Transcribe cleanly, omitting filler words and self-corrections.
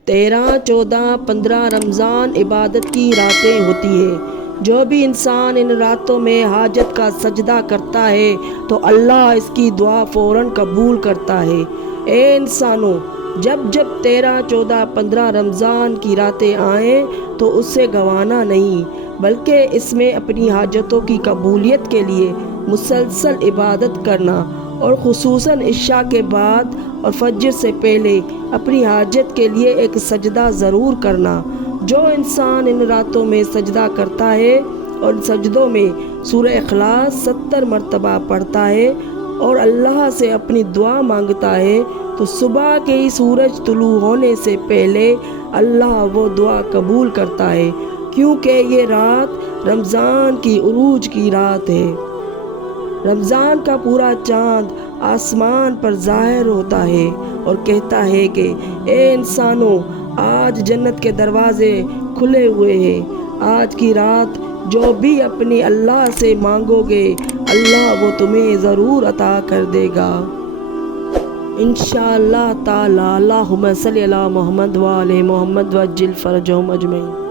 13, 14, 15 رمضان عبادت کی راتیں ہوتی ہیں۔ جو بھی انسان ان راتوں میں حاجت کا سجدہ کرتا ہے تو اللہ اس کی دعا فوراً قبول کرتا ہے۔ اے انسانوں، جب 13، 14، 15 رمضان کی راتیں آئیں تو اسے گنوانا نہیں، بلکہ اس میں اپنی حاجتوں کی قبولیت کے لیے مسلسل عبادت کرنا، اور خصوصاً عشاء کے بعد اور فجر سے پہلے اپنی حاجت کے لیے ایک سجدہ ضرور کرنا۔ جو انسان ان راتوں میں سجدہ کرتا ہے اور ان سجدوں میں سورہ اخلاص 70 مرتبہ پڑھتا ہے اور اللہ سے اپنی دعا مانگتا ہے تو صبح کے ہی سورج طلوع ہونے سے پہلے اللہ وہ دعا قبول کرتا ہے، کیونکہ یہ رات رمضان کی عروج کی رات ہے۔ رمضان کا پورا چاند آسمان پر ظاہر ہوتا ہے اور کہتا ہے کہ اے انسانوں، آج جنت کے دروازے کھلے ہوئے ہیں۔ آج کی رات جو بھی اپنی اللہ سے مانگو گے اللہ وہ تمہیں ضرور عطا کر دے گا انشاءاللہ تعالی۔ اللہم صلی علی محمد وآل محمد وعجل فرجہم اجمعین۔